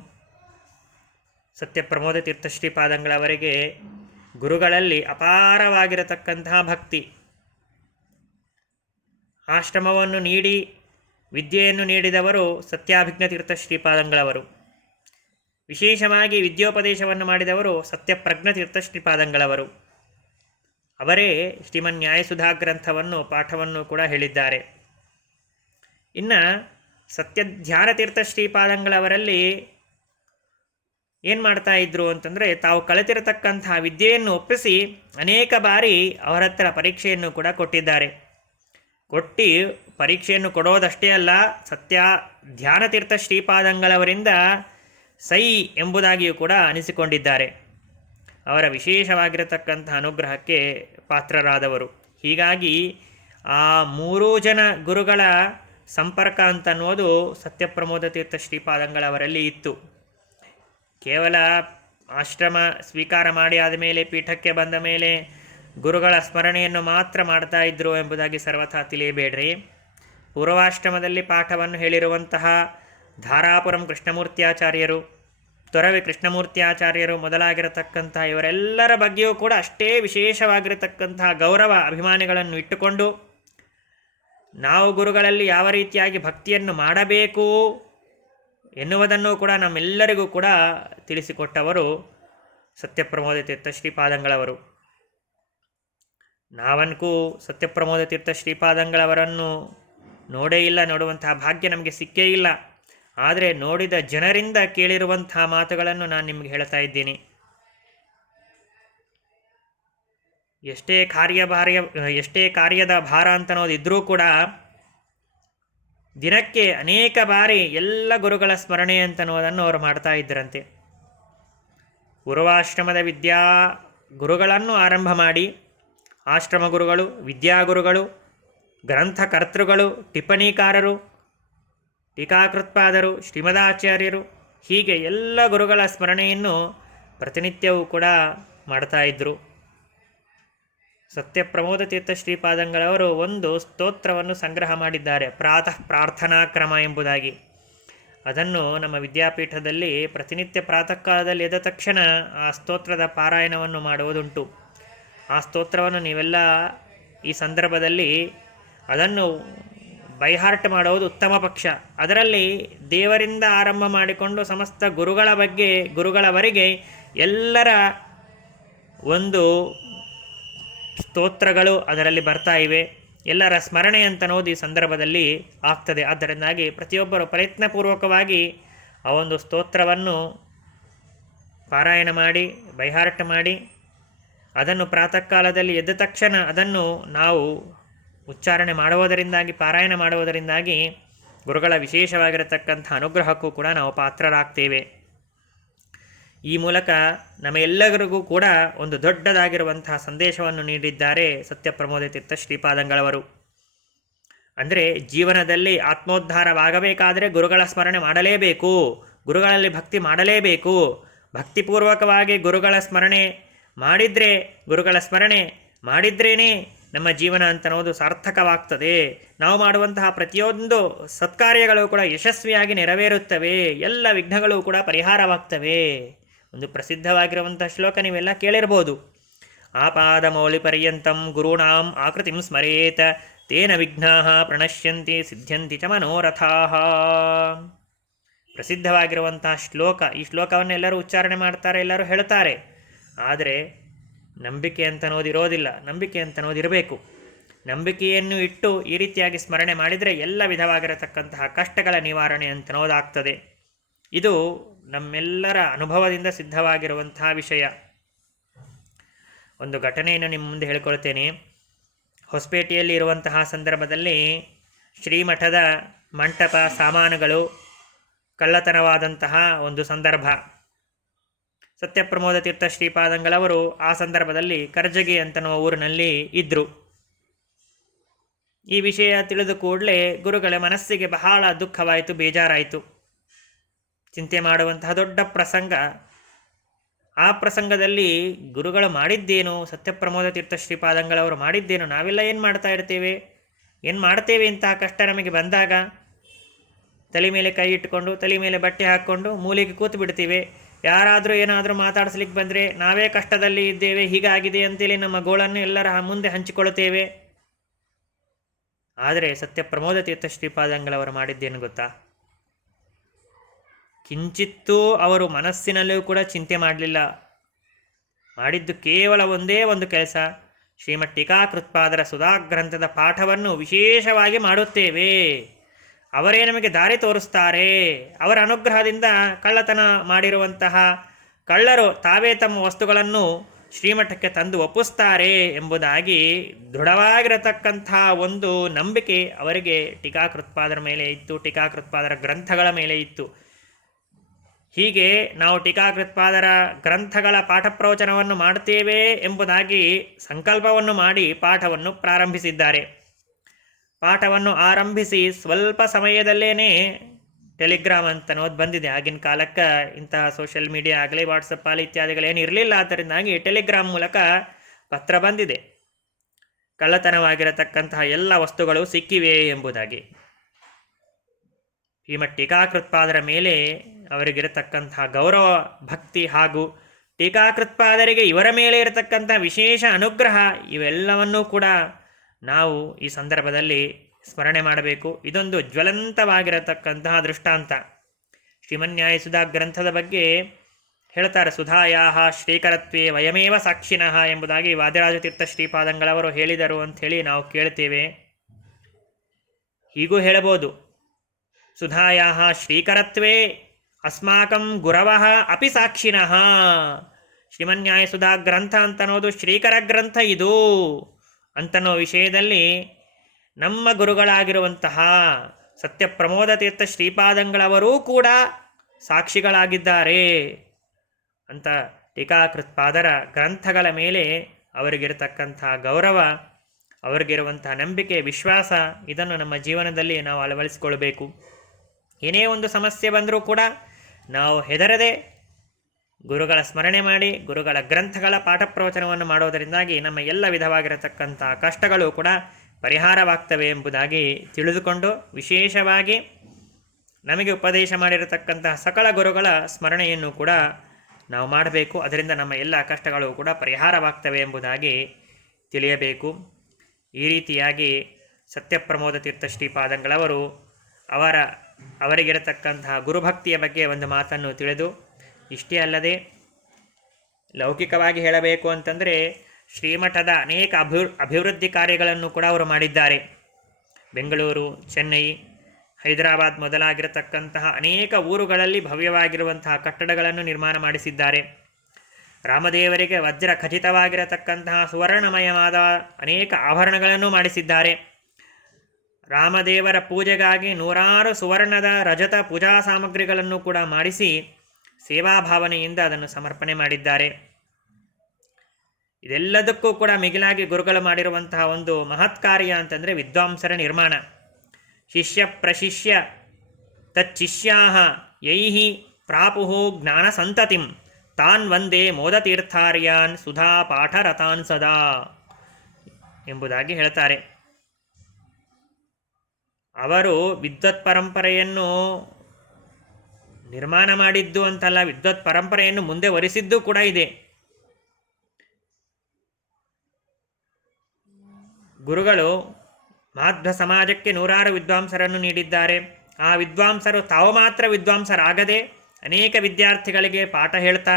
ಸತ್ಯಪ್ರಮೋದ ತೀರ್ಥ ಶ್ರೀಪಾದಂಗಳವರಿಗೆ ಗುರುಗಳಲ್ಲಿ ಅಪಾರವಾಗಿರತಕ್ಕಂತಹ ಭಕ್ತಿ. ಆಶ್ರಮವನ್ನು ನೀಡಿ ವಿದ್ಯೆಯನ್ನು ನೀಡಿದವರು ಸತ್ಯಾಭಿಜ್ಞ ತೀರ್ಥ ಶ್ರೀಪಾದಂಗಳವರು. ವಿಶೇಷವಾಗಿ ವಿದ್ಯೋಪದೇಶವನ್ನು ಮಾಡಿದವರು ಸತ್ಯಪ್ರಜ್ಞ ತೀರ್ಥ ಶ್ರೀಪಾದಂಗಳವರು. ಅವರೇ ಶ್ರೀಮನ್ ನ್ಯಾಯಸುಧಾ ಗ್ರಂಥವನ್ನು ಪಾಠವನ್ನು ಕೂಡ ಹೇಳಿದ್ದಾರೆ. ಇನ್ನು ಸತ್ಯಧ್ಯಾನ ತೀರ್ಥ ಶ್ರೀಪಾದಂಗಳವರಲ್ಲಿ ಏನು ಮಾಡ್ತಾ ಇದ್ರು ಅಂತಂದರೆ, ತಾವು ಕಲಿತಿರತಕ್ಕಂಥ ವಿದ್ಯೆಯನ್ನು ಒಪ್ಪಿಸಿ ಅನೇಕ ಬಾರಿ ಅವರ ಹತ್ರ ಪರೀಕ್ಷೆಯನ್ನು ಕೂಡ ಕೊಟ್ಟಿದ್ದಾರೆ. ಕೊಟ್ಟು ಪರೀಕ್ಷೆಯನ್ನು ಕೊಡೋದಷ್ಟೇ ಅಲ್ಲ, ಸತ್ಯ ಧ್ಯಾನ ತೀರ್ಥ ಶ್ರೀಪಾದಂಗಳವರಿಂದ ಸೈ ಎಂಬುದಾಗಿಯೂ ಕೂಡ ಅನಿಸಿಕೊಂಡಿದ್ದಾರೆ. ಅವರ ವಿಶೇಷವಾಗಿರತಕ್ಕಂಥ ಅನುಗ್ರಹಕ್ಕೆ ಪಾತ್ರರಾದವರು. ಹೀಗಾಗಿ ಆ ಮೂರೂ ಜನ ಗುರುಗಳ ಸಂಪರ್ಕ ಅಂತನ್ನುವುದು ಸತ್ಯಪ್ರಮೋದ ತೀರ್ಥ ಶ್ರೀಪಾದಂಗಳವರಲ್ಲಿ ಇತ್ತು. ಕೇವಲ ಆಶ್ರಮ ಸ್ವೀಕಾರ ಮಾಡಿ ಆದಮೇಲೆ ಪೀಠಕ್ಕೆ ಬಂದ ಮೇಲೆ ಗುರುಗಳ ಸ್ಮರಣೆಯನ್ನು ಮಾತ್ರ ಮಾಡ್ತಾ ಇದ್ದರು ಎಂಬುದಾಗಿ ಸರ್ವಥಾ ತಿಳಿಯಬೇಡ್ರಿ. ಪೂರ್ವಾಶ್ರಮದಲ್ಲಿ ಪಾಠವನ್ನು ಹೇಳಿರುವಂತಹ ಧಾರಾಪುರಂ ಕೃಷ್ಣಮೂರ್ತ್ಯಾಚಾರ್ಯರು, ತೊರವೆ ಕೃಷ್ಣಮೂರ್ತ್ಯಾಚಾರ್ಯರು ಮೊದಲಾಗಿರತಕ್ಕಂಥ ಇವರೆಲ್ಲರ ಬಗ್ಗೆಯೂ ಕೂಡ ಅಷ್ಟೇ ವಿಶೇಷವಾಗಿರತಕ್ಕಂತಹ ಗೌರವ ಅಭಿಮಾನಿಗಳನ್ನು ಇಟ್ಟುಕೊಂಡು ನಾವು ಗುರುಗಳಲ್ಲಿ ಯಾವ ರೀತಿಯಾಗಿ ಭಕ್ತಿಯನ್ನು ಮಾಡಬೇಕು ಎನ್ನುವುದನ್ನು ಕೂಡ ನಮ್ಮೆಲ್ಲರಿಗೂ ಕೂಡ ತಿಳಿಸಿಕೊಟ್ಟವರು ಸತ್ಯಪ್ರಮೋದ ತೀರ್ಥ ಶ್ರೀಪಾದಂಗಳವರು. ನಾವನ್ಕೂ ಸತ್ಯಪ್ರಮೋದ ತೀರ್ಥ ಶ್ರೀಪಾದಂಗಳವರನ್ನು ನೋಡೇ ಇಲ್ಲ, ನೋಡುವಂತಹ ಭಾಗ್ಯ ನಮಗೆ ಸಿಕ್ಕೇ ಇಲ್ಲ. ಆದರೆ ನೋಡಿದ ಜನರಿಂದ ಕೇಳಿರುವಂತಹ ಮಾತುಗಳನ್ನು ನಾನು ನಿಮಗೆ ಹೇಳ್ತಾ ಇದ್ದೀನಿ. ಎಷ್ಟೇ ಕಾರ್ಯದ ಭಾರ ಅಂತನೋದಿದ್ರೂ ಕೂಡ ದಿನಕ್ಕೆ ಅನೇಕ ಬಾರಿ ಎಲ್ಲ ಗುರುಗಳ ಸ್ಮರಣೆ ಅಂತನೋದನ್ನು ಅವರು ಮಾಡ್ತಾ ಇದ್ದರಂತೆ. ಪೂರ್ವಾಶ್ರಮದ ಗುರುಗಳನ್ನು ಆರಂಭ ಮಾಡಿ ಆಶ್ರಮ ಗುರುಗಳು, ವಿದ್ಯಾಗುರುಗಳು, ಗ್ರಂಥಕರ್ತೃಗಳು, ಟಿಪ್ಪಣಿಕಾರರು, ಟೀಕಾಕೃತ್ಪಾದರು, ಶ್ರೀಮದಾಚಾರ್ಯರು, ಹೀಗೆ ಎಲ್ಲ ಗುರುಗಳ ಸ್ಮರಣೆಯನ್ನು ಪ್ರತಿನಿತ್ಯವೂ ಕೂಡ ಮಾಡ್ತಾ ಇದ್ದರು. ಸತ್ಯಪ್ರಮೋದ ತೀರ್ಥ ಶ್ರೀಪಾದಂಗಳವರು ಒಂದು ಸ್ತೋತ್ರವನ್ನು ಸಂಗ್ರಹ ಮಾಡಿದ್ದಾರೆ, ಪ್ರಾತಃ ಪ್ರಾರ್ಥನಾ ಕ್ರಮ ಎಂಬುದಾಗಿ. ಅದನ್ನು ನಮ್ಮ ವಿದ್ಯಾಪೀಠದಲ್ಲಿ ಪ್ರತಿನಿತ್ಯ ಪ್ರಾತಃ ಕಾಲದಲ್ಲಿ ಎದ್ದ ತಕ್ಷಣ ಆ ಸ್ತೋತ್ರದ ಪಾರಾಯಣವನ್ನು ಮಾಡುವುದುಂಟು. ಆ ಸ್ತೋತ್ರವನ್ನು ನೀವೆಲ್ಲ ಈ ಸಂದರ್ಭದಲ್ಲಿ ಅದನ್ನು ಬೈಹಾರ್ಟ್ ಮಾಡುವುದು ಉತ್ತಮ ಪಕ್ಷ. ಅದರಲ್ಲಿ ದೇವರಿಂದ ಆರಂಭ ಮಾಡಿಕೊಂಡು ಸಮಸ್ತ ಗುರುಗಳವರೆಗೆ ಎಲ್ಲರ ಒಂದು ಸ್ತೋತ್ರಗಳು ಅದರಲ್ಲಿ ಬರ್ತಾ ಇವೆ. ಎಲ್ಲರ ಸ್ಮರಣೆ ಅಂತನೋದು ಈ ಸಂದರ್ಭದಲ್ಲಿ ಆಗ್ತದೆ. ಆದ್ದರಿಂದಾಗಿ ಪ್ರತಿಯೊಬ್ಬರು ಪ್ರಯತ್ನಪೂರ್ವಕವಾಗಿ ಆ ಒಂದು ಸ್ತೋತ್ರವನ್ನು ಪಾರಾಯಣ ಮಾಡಿ, ಬೈಹಾರ್ಟ್ ಮಾಡಿ, ಅದನ್ನು ಪ್ರಾತಃ ಕಾಲದಲ್ಲಿ ಎದ್ದ ತಕ್ಷಣ ಅದನ್ನು ನಾವು ಉಚ್ಚಾರಣೆ ಮಾಡುವುದರಿಂದಾಗಿ, ಪಾರಾಯಣ ಮಾಡುವುದರಿಂದಾಗಿ ಗುರುಗಳ ವಿಶೇಷವಾಗಿರತಕ್ಕಂಥ ಅನುಗ್ರಹಕ್ಕೂ ಕೂಡ ನಾವು ಪಾತ್ರರಾಗ್ತೇವೆ. ಈ ಮೂಲಕ ನಮ್ಮೆಲ್ಲರಿಗೂ ಕೂಡ ಒಂದು ದೊಡ್ಡದಾಗಿರುವಂತಹ ಸಂದೇಶವನ್ನು ನೀಡಿದ್ದಾರೆ ಸತ್ಯಪ್ರಮೋದ ತೀರ್ಥ ಶ್ರೀಪಾದಂಗಳವರು. ಅಂದರೆ ಜೀವನದಲ್ಲಿ ಆತ್ಮೋದ್ಧಾರವಾಗಬೇಕಾದರೆ ಗುರುಗಳ ಸ್ಮರಣೆ ಮಾಡಲೇಬೇಕು, ಗುರುಗಳಲ್ಲಿ ಭಕ್ತಿ ಮಾಡಲೇಬೇಕು. ಭಕ್ತಿಪೂರ್ವಕವಾಗಿ ಗುರುಗಳ ಸ್ಮರಣೆ ಮಾಡಿದ್ರೇ ನಮ್ಮ ಜೀವನ ಅಂತನ್ನೋದು ಸಾರ್ಥಕವಾಗ್ತದೆ. ನಾವು ಮಾಡುವಂತಹ ಪ್ರತಿಯೊಂದು ಸತ್ಕಾರ್ಯಗಳು ಕೂಡ ಯಶಸ್ವಿಯಾಗಿ ನೆರವೇರುತ್ತವೆ, ಎಲ್ಲ ವಿಘ್ನಗಳು ಕೂಡ ಪರಿಹಾರವಾಗ್ತವೆ. ಒಂದು ಪ್ರಸಿದ್ಧವಾಗಿರುವಂತಹ ಶ್ಲೋಕ ನೀವೆಲ್ಲ ಕೇಳಿರ್ಬೋದು. ಆಪಾದ ಮೌಳಿ ಪರ್ಯಂತಂ ಗುರುಣಾಂ ಆಕೃತಿಂ ಸ್ಮರೇತ ತೇನ ವಿಘ್ನಾಃ ಪ್ರಣಶ್ಯಂತಿ ಸಿದ್ಧ್ಯಂತಿ ಚ ಮನೋರಥಾಃ. ಪ್ರಸಿದ್ಧವಾಗಿರುವಂತಹ ಶ್ಲೋಕ. ಈ ಶ್ಲೋಕವನ್ನು ಎಲ್ಲರೂ ಉಚ್ಚಾರಣೆ ಮಾಡ್ತಾರೆ, ಎಲ್ಲರೂ ಹೇಳ್ತಾರೆ. ಆದರೆ ನಂಬಿಕೆ ಅಂತನೋದಿರೋದಿಲ್ಲ, ನಂಬಿಕೆ ಅಂತನೋದಿರಬೇಕು. ನಂಬಿಕೆಯನ್ನು ಇಟ್ಟು ಈ ರೀತಿಯಾಗಿ ಸ್ಮರಣೆ ಮಾಡಿದರೆ ಎಲ್ಲ ವಿಧವಾಗಿರತಕ್ಕಂತಹ ಕಷ್ಟಗಳ ನಿವಾರಣೆ ಅಂತನೋದಾಗ್ತದೆ. ಇದು ನಮ್ಮೆಲ್ಲರ ಅನುಭವದಿಂದ ಸಿದ್ಧವಾಗಿರುವಂತಹ ವಿಷಯ. ಒಂದು ಘಟನೆಯನ್ನು ನಿಮ್ಮ ಮುಂದೆ ಹೇಳ್ಕೊಳ್ತೇನೆ. ಹೊಸಪೇಟೆಯಲ್ಲಿ ಇರುವಂತಹ ಸಂದರ್ಭದಲ್ಲಿ ಶ್ರೀಮಠದ ಮಂಟಪ ಸಾಮಾನುಗಳು ಕಳ್ಳತನವಾದಂತಹ ಒಂದು ಸಂದರ್ಭ. ಸತ್ಯಪ್ರಮೋದ ತೀರ್ಥ ಶ್ರೀಪಾದಂಗಳವರು ಆ ಸಂದರ್ಭದಲ್ಲಿ ಕರ್ಜಗಿ ಅಂತನ್ನುವ ಊರಿನಲ್ಲಿ ಇದ್ದರು. ಈ ವಿಷಯ ತಿಳಿದ ಕೂಡಲೇ ಗುರುಗಳ ಮನಸ್ಸಿಗೆ ಬಹಳ ದುಃಖವಾಯಿತು, ಬೇಜಾರಾಯಿತು. ಚಿಂತೆ ಮಾಡುವಂತಹ ದೊಡ್ಡ ಪ್ರಸಂಗ. ಆ ಪ್ರಸಂಗದಲ್ಲಿ ಗುರುಗಳು ಮಾಡಿದ್ದೇನು, ಸತ್ಯಪ್ರಮೋದ ತೀರ್ಥ ಶ್ರೀಪಾದಂಗಳವರು ಮಾಡಿದ್ದೇನು, ನಾವೆಲ್ಲ ಏನು ಮಾಡ್ತಾ ಇರ್ತೇವೆ, ಏನು ಮಾಡ್ತೇವೆ ಇಂತಹ ಕಷ್ಟ ನಮಗೆ ಬಂದಾಗ? ತಲೆ ಮೇಲೆ ಕೈ ಇಟ್ಟುಕೊಂಡು, ತಲೆ ಮೇಲೆ ಬಟ್ಟೆ ಹಾಕ್ಕೊಂಡು ಮೂಲೆಗೆ ಕೂತು ಬಿಡ್ತೀವಿ. ಯಾರಾದರೂ ಏನಾದರೂ ಮಾತಾಡಿಸ್ಲಿಕ್ಕೆ ಬಂದರೆ ನಾವೇ ಕಷ್ಟದಲ್ಲಿ ಇದ್ದೇವೆ, ಹೀಗಾಗಿದೆ ಅಂತೇಳಿ ನಮ್ಮ ಗೋಳನ್ನು ಎಲ್ಲರ ಮುಂದೆ ಹಂಚಿಕೊಳ್ಳುತ್ತೇವೆ. ಆದರೆ ಸತ್ಯಪ್ರಮೋದ ತೀರ್ಥ ಶ್ರೀಪಾದಂಗಳವರು ಮಾಡಿದ್ದೇನು ಗೊತ್ತಾ? ಕಿಂಚಿತ್ತೂ ಅವರು ಮನಸ್ಸಿನಲ್ಲೂ ಕೂಡ ಚಿಂತೆ ಮಾಡಲಿಲ್ಲ. ಮಾಡಿದ್ದು ಕೇವಲ ಒಂದೇ ಒಂದು ಕೆಲಸ, ಶ್ರೀಮದ್ ಟೀಕಾಕೃತ್ಪಾದರ ಸುಧಾಗ್ರಂಥದ ಪಾಠವನ್ನು ವಿಶೇಷವಾಗಿ ಮಾಡುತ್ತೇವೆ. ಅವರೇ ನಮಗೆ ದಾರಿ ತೋರಿಸ್ತಾರೆ. ಅವರ ಅನುಗ್ರಹದಿಂದ ಕಳ್ಳತನ ಮಾಡಿರುವಂತಹ ಕಳ್ಳರು ತಾವೇ ತಮ್ಮ ವಸ್ತುಗಳನ್ನು ಶ್ರೀಮಠಕ್ಕೆ ತಂದು ಒಪ್ಪಿಸ್ತಾರೆ ಎಂಬುದಾಗಿ ದೃಢವಾಗಿರತಕ್ಕಂಥ ಒಂದು ನಂಬಿಕೆ ಅವರಿಗೆ ಟೀಕಾಕೃತ್ಪಾದರ ಮೇಲೆ ಇತ್ತು, ಟೀಕಾಕೃತ್ಪಾದರ ಗ್ರಂಥಗಳ ಮೇಲೆ ಇತ್ತು. ಹೀಗೆ ನಾವು ಟೀಕಾಕೃತ್ಪಾದರ ಗ್ರಂಥಗಳ ಪಾಠ ಪ್ರವಚನವನ್ನು ಮಾಡ್ತೇವೆ ಎಂಬುದಾಗಿ ಸಂಕಲ್ಪವನ್ನು ಮಾಡಿ ಪಾಠವನ್ನು ಪ್ರಾರಂಭಿಸಿದ್ದಾರೆ. ಪಾಠವನ್ನು ಆರಂಭಿಸಿ ಸ್ವಲ್ಪ ಸಮಯದಲ್ಲೇ ಟೆಲಿಗ್ರಾಮ್ ಅಂತನೋದು ಬಂದಿದೆ. ಆಗಿನ ಕಾಲಕ್ಕೆ ಇಂತಹ ಸೋಷಿಯಲ್ ಮೀಡಿಯಾ ಆಗಲಿ ವಾಟ್ಸಪ್ ಆಗಲಿ ಇತ್ಯಾದಿಗಳೇನು ಇರಲಿಲ್ಲ. ಆದ್ದರಿಂದಾಗಿ ಟೆಲಿಗ್ರಾಮ್ ಮೂಲಕ ಪತ್ರ ಬಂದಿದೆ, ಕಳ್ಳತನವಾಗಿರತಕ್ಕಂತಹ ಎಲ್ಲ ವಸ್ತುಗಳು ಸಿಕ್ಕಿವೆ ಎಂಬುದಾಗಿ. ಶ್ರೀಮದ್ ಟೀಕಾಕೃತ್ಪಾದರ ಮೇಲೆ ಅವರಿಗಿರತಕ್ಕಂತಹ ಗೌರವ ಭಕ್ತಿ ಹಾಗೂ ಟೀಕಾಕೃತ್ಪಾದರಿಗೆ ಇವರ ಮೇಲೆ ಇರತಕ್ಕಂಥ ವಿಶೇಷ ಅನುಗ್ರಹ ಇವೆಲ್ಲವನ್ನೂ ಕೂಡ ನಾವು ಈ ಸಂದರ್ಭದಲ್ಲಿ ಸ್ಮರಣೆ ಮಾಡಬೇಕು. ಇದೊಂದು ಜ್ವಲಂತವಾಗಿರತಕ್ಕಂತಹ ದೃಷ್ಟಾಂತ. ಶ್ರೀಮನ್ಯಾಯ ಸುಧಾ ಗ್ರಂಥದ ಬಗ್ಗೆ ಹೇಳ್ತಾರೆ, ಸುಧಾಯಾಹ ಶ್ರೀಕರತ್ವೇ ವಯಮೇವ ಸಾಕ್ಷಿನಃ ಎಂಬುದಾಗಿ ವಾದಿರಾಜತೀರ್ಥ ಶ್ರೀಪಾದಂಗಳವರು ಹೇಳಿದರು ಅಂಥೇಳಿ ನಾವು ಕೇಳ್ತೇವೆ. ಹೀಗೂ ಹೇಳಬಹುದು, ಸುಧಾಯಾಹ ಶ್ರೀಕರತ್ವೇ ಅಸ್ಮಾಕಂ ಗುರವಃ ಅಪಿ ಸಾಕ್ಷಿನಃ. ಶ್ರೀಮನ್ಯಾಯ ಸುಧಾ ಗ್ರಂಥ ಅಂತನೋದು ಶ್ರೀಕರ ಗ್ರಂಥ ಇದು ಅಂತನೋ ವಿಷಯದಲ್ಲಿ ನಮ್ಮ ಗುರುಗಳಾಗಿರುವಂತಹ ಸತ್ಯಪ್ರಮೋದ ತೀರ್ಥ ಶ್ರೀಪಾದಂಗಳವರೂ ಕೂಡ ಸಾಕ್ಷಿಗಳಾಗಿದ್ದಾರೆ ಅಂತ ಟೀಕಾಕೃತ್ಪಾದರ ಗ್ರಂಥಗಳ ಮೇಲೆ ಅವರಿಗಿರತಕ್ಕಂಥ ಗೌರವ, ಅವರಿಗಿರುವಂತಹ ನಂಬಿಕೆ, ವಿಶ್ವಾಸ, ಇದನ್ನು ನಮ್ಮ ಜೀವನದಲ್ಲಿ ನಾವು ಅಳವಡಿಸಿಕೊಳ್ಬೇಕು. ಏನೇ ಒಂದು ಸಮಸ್ಯೆ ಬಂದರೂ ಕೂಡ ನಾವು ಹೆದರದೆ ಗುರುಗಳ ಸ್ಮರಣೆ ಮಾಡಿ ಗುರುಗಳ ಗ್ರಂಥಗಳ ಪಾಠ ಪ್ರವಚನವನ್ನು ಮಾಡೋದರಿಂದಾಗಿ ನಮ್ಮ ಎಲ್ಲ ವಿಧವಾಗಿರತಕ್ಕಂಥ ಕಷ್ಟಗಳು ಕೂಡ ಪರಿಹಾರವಾಗ್ತವೆ ಎಂಬುದಾಗಿ ತಿಳಿದುಕೊಂಡು, ವಿಶೇಷವಾಗಿ ನಮಗೆ ಉಪದೇಶ ಮಾಡಿರತಕ್ಕಂತಹ ಸಕಲ ಗುರುಗಳ ಸ್ಮರಣೆಯನ್ನು ಕೂಡ ನಾವು ಮಾಡಬೇಕು. ಅದರಿಂದ ನಮ್ಮ ಎಲ್ಲ ಕಷ್ಟಗಳು ಕೂಡ ಪರಿಹಾರವಾಗ್ತವೆ ಎಂಬುದಾಗಿ ತಿಳಿಯಬೇಕು. ಈ ರೀತಿಯಾಗಿ ಸತ್ಯಪ್ರಮೋದ ತೀರ್ಥ ಶ್ರೀಪಾದಂಗಳವರು ಅವರಿಗಿರತಕ್ಕಂತಹ ಗುರುಭಕ್ತಿಯ ಬಗ್ಗೆ ಒಂದು ಮಾತನ್ನು ತಿಳಿದು, ಇಷ್ಟೇ ಅಲ್ಲದೆ ಲೌಕಿಕವಾಗಿ ಹೇಳಬೇಕು ಅಂತಂದರೆ ಶ್ರೀಮಠದ ಅನೇಕ ಅಭಿವೃದ್ಧಿ ಕಾರ್ಯಗಳನ್ನು ಕೂಡ ಅವರು ಮಾಡಿದ್ದಾರೆ. ಬೆಂಗಳೂರು, ಚೆನ್ನೈ, ಹೈದರಾಬಾದ್ ಮೊದಲಾಗಿರತಕ್ಕಂತಹ ಅನೇಕ ಊರುಗಳಲ್ಲಿ ಭವ್ಯವಾಗಿರುವಂತಹ ಕಟ್ಟಡಗಳನ್ನು ನಿರ್ಮಾಣ ಮಾಡಿಸಿದ್ದಾರೆ. ರಾಮದೇವರಿಗೆ ವಜ್ರ ಖಚಿತವಾಗಿರತಕ್ಕಂತಹ ಸುವರ್ಣಮಯವಾದ ಅನೇಕ ಆಭರಣಗಳನ್ನು ಮಾಡಿಸಿದ್ದಾರೆ. ರಾಮದೇವರ ಪೂಜೆಗಾಗಿ ನೂರಾರು ಸುವರ್ಣದ ರಜತ ಪೂಜಾ ಸಾಮಗ್ರಿಗಳನ್ನು ಕೂಡ ಮಾಡಿಸಿ ಸೇವಾಭಾವನೆಯಿಂದ ಅದನ್ನು ಸಮರ್ಪಣೆ ಮಾಡಿದ್ದಾರೆ. ಇದೆಲ್ಲದಕ್ಕೂ ಕೂಡ ಮಿಗಿಲಾಗಿ ಗುರುಗಳು ಮಾಡಿರುವಂತಹ ಒಂದು ಮಹತ್ ಕಾರ್ಯ ಅಂತಂದರೆ ವಿದ್ವಾಂಸರ ನಿರ್ಮಾಣ. ಶಿಷ್ಯ ಪ್ರಶಿಷ್ಯ ತಚ್ಚಿಷ್ಯಾಹ ಯೈಹಿ ಪ್ರಾಪುಹು ಜ್ಞಾನ ಸಂತತಿಂ ತಾನ್ ವಂದೇ ಮೋದತೀರ್ಥಾರ್ಯಾನ್ ಸುಧಾ ಪಾಠರತಾನ್ ಸದಾ ಎಂಬುದಾಗಿ ಹೇಳ್ತಾರೆ. ಅವರು ವಿದ್ವತ್ ಪರಂಪರೆಯನ್ನು ನಿರ್ಮಾಣ ಮಾಡಿದ್ದು ಅಂತಲ್ಲ, ವಿದ್ವತ್ ಪರಂಪರೆಯನ್ನು ಮುಂದೆ ವರಿಸಿದ್ದು ಕೂಡ ಇದೆ. ಗುರುಗಳು ಮಾಧ್ವ ಸಮಾಜಕ್ಕೆ ನೂರಾರು ವಿದ್ವಾಂಸರನ್ನು ನೀಡಿದ್ದಾರೆ. ಆ ವಿದ್ವಾಂಸರು ತಾವು ಮಾತ್ರ ವಿದ್ವಾಂಸರಾಗದೆ ಅನೇಕ ವಿದ್ಯಾರ್ಥಿಗಳಿಗೆ ಪಾಠ ಹೇಳ್ತಾ,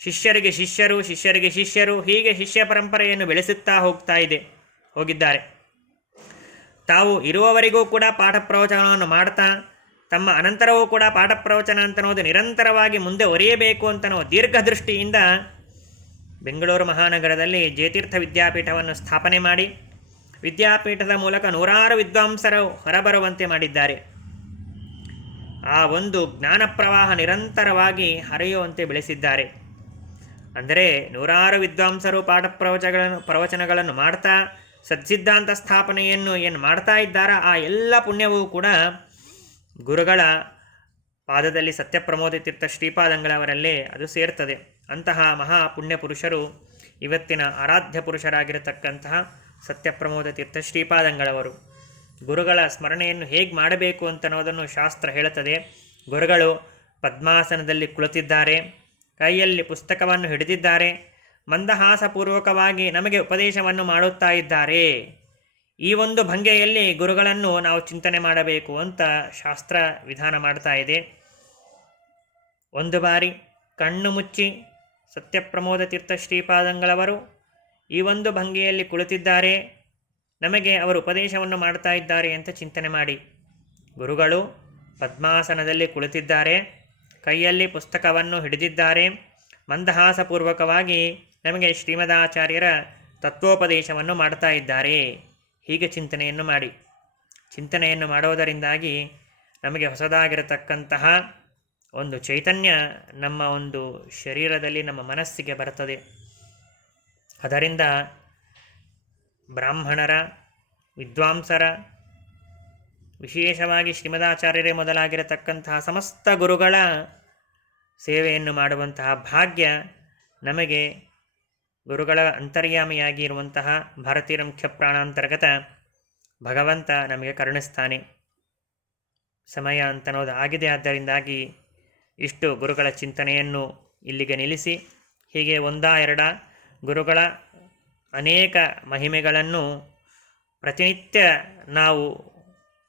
ಶಿಷ್ಯರಿಗೆ ಶಿಷ್ಯರು, ಶಿಷ್ಯರಿಗೆ ಶಿಷ್ಯರು, ಹೀಗೆ ಶಿಷ್ಯ ಪರಂಪರೆಯನ್ನು ಬೆಳೆಸುತ್ತಾ ಹೋಗಿದ್ದಾರೆ. ತಾವು ಇರುವವರೆಗೂ ಕೂಡ ಪಾಠ ಪ್ರವಚನವನ್ನು ಮಾಡ್ತಾ, ತಮ್ಮ ಅನಂತರವೂ ಕೂಡ ಪಾಠ ಪ್ರವಚನ ಅಂತನೋದು ನಿರಂತರವಾಗಿ ಮುಂದೆ ಒರೆಯಬೇಕು ಅಂತನೋ ದೀರ್ಘದೃಷ್ಟಿಯಿಂದ ಬೆಂಗಳೂರು ಮಹಾನಗರದಲ್ಲಿ ಜಯತೀರ್ಥ ವಿದ್ಯಾಪೀಠವನ್ನು ಸ್ಥಾಪನೆ ಮಾಡಿ, ವಿದ್ಯಾಪೀಠದ ಮೂಲಕ ನೂರಾರು ವಿದ್ವಾಂಸರು ಹೊರಬರುವಂತೆ ಮಾಡಿದ್ದಾರೆ. ಆ ಒಂದು ಜ್ಞಾನ ಪ್ರವಾಹ ನಿರಂತರವಾಗಿ ಹರಿಯುವಂತೆ ಬೆಳೆಸಿದ್ದಾರೆ. ಅಂದರೆ ನೂರಾರು ವಿದ್ವಾಂಸರು ಪಾಠ ಪ್ರವಚನಗಳನ್ನು ಮಾಡ್ತಾ ಸತ್ಸಿದ್ಧಾಂತ ಸ್ಥಾಪನೆಯನ್ನು ಏನು ಮಾಡ್ತಾ ಇದ್ದಾರ ಆ ಎಲ್ಲ ಪುಣ್ಯವೂ ಕೂಡ ಗುರುಗಳ ಪಾದದಲ್ಲಿ ಸತ್ಯಪ್ರಮೋದ ತೀರ್ಥ ಶ್ರೀಪಾದಂಗಳವರಲ್ಲೇ ಅದು ಸೇರ್ತದೆ. ಅಂತಹ ಮಹಾ ಪುಣ್ಯ ಪುರುಷರು ಇವತ್ತಿನ ಆರಾಧ್ಯ ಪುರುಷರಾಗಿರತಕ್ಕಂತಹ ಸತ್ಯಪ್ರಮೋದ ತೀರ್ಥ ಶ್ರೀಪಾದಂಗಳವರು. ಗುರುಗಳ ಸ್ಮರಣೆಯನ್ನು ಹೇಗೆ ಮಾಡಬೇಕು ಅಂತನ್ನೋದನ್ನು ಶಾಸ್ತ್ರ ಹೇಳುತ್ತದೆ. ಗುರುಗಳು ಪದ್ಮಾಸನದಲ್ಲಿ ಕುಳಿತಿದ್ದಾರೆ, ಕೈಯಲ್ಲಿ ಪುಸ್ತಕವನ್ನು ಹಿಡಿದಿದ್ದಾರೆ, ಮಂದಹಾಸಪೂರ್ವಕವಾಗಿ ನಮಗೆ ಉಪದೇಶವನ್ನು ಮಾಡುತ್ತಾ ಇದ್ದಾರೆ. ಈ ಒಂದು ಭಂಗಿಯಲ್ಲಿ ಗುರುಗಳನ್ನು ನಾವು ಚಿಂತನೆ ಮಾಡಬೇಕು ಅಂತ ಶಾಸ್ತ್ರ ವಿಧಾನ ಮಾಡ್ತಾ ಇದೆ. ಒಂದು ಬಾರಿ ಕಣ್ಣು ಮುಚ್ಚಿ ಸತ್ಯಪ್ರಮೋದ ತೀರ್ಥ ಶ್ರೀಪಾದಂಗಳವರು ಈ ಒಂದು ಭಂಗಿಯಲ್ಲಿ ಕುಳಿತಿದ್ದಾರೆ, ನಮಗೆ ಅವರು ಉಪದೇಶವನ್ನು ಮಾಡ್ತಾ ಇದ್ದಾರೆ ಅಂತ ಚಿಂತನೆ ಮಾಡಿ. ಗುರುಗಳು ಪದ್ಮಾಸನದಲ್ಲಿ ಕುಳಿತಿದ್ದಾರೆ, ಕೈಯಲ್ಲಿ ಪುಸ್ತಕವನ್ನು ಹಿಡಿದಿದ್ದಾರೆ, ಮಂದಹಾಸಪೂರ್ವಕವಾಗಿ ನಮಗೆ ಶ್ರೀಮದಾಚಾರ್ಯರ ತತ್ವೋಪದೇಶವನ್ನು ಮಾಡ್ತಾ ಇದ್ದಾರೆ. ಹೀಗೆ ಚಿಂತನೆಯನ್ನು ಮಾಡಿ. ಚಿಂತನೆಯನ್ನು ಮಾಡುವುದರಿಂದಾಗಿ ನಮಗೆ ಹೊಸದಾಗಿರತಕ್ಕಂತಹ ಒಂದು ಚೈತನ್ಯ ನಮ್ಮ ಒಂದು ಶರೀರದಲ್ಲಿ, ನಮ್ಮ ಮನಸ್ಸಿಗೆ ಬರ್ತದೆ. ಅದರಿಂದ ಬ್ರಾಹ್ಮಣರ, ವಿದ್ವಾಂಸರ, ವಿಶೇಷವಾಗಿ ಶ್ರೀಮದಾಚಾರ್ಯರೇ ಮೊದಲಾಗಿರತಕ್ಕಂತಹ ಸಮಸ್ತ ಗುರುಗಳ ಸೇವೆಯನ್ನು ಮಾಡುವಂತಹ ಭಾಗ್ಯ ನಮಗೆ ಗುರುಗಳ ಅಂತರ್ಯಾಮಿಯಾಗಿ ಇರುವಂತಹ ಭಾರತೀಯ ಮುಖ್ಯ ಪ್ರಾಣಾಂತರ್ಗತ ಭಗವಂತ ನಮಗೆ ಕರುಣಿಸ್ತಾನೆ. ಸಮಯ ಅಂತನೋದು ಆಗಿದೆ. ಆದ್ದರಿಂದಾಗಿ ಇಷ್ಟು ಗುರುಗಳ ಚಿಂತನೆಯನ್ನು ಇಲ್ಲಿಗೆ ನಿಲ್ಲಿಸಿ, ಹೀಗೆ ಒಂದಾ ಎರಡ ಗುರುಗಳ ಅನೇಕ ಮಹಿಮೆಗಳನ್ನು ಪ್ರತಿನಿತ್ಯ ನಾವು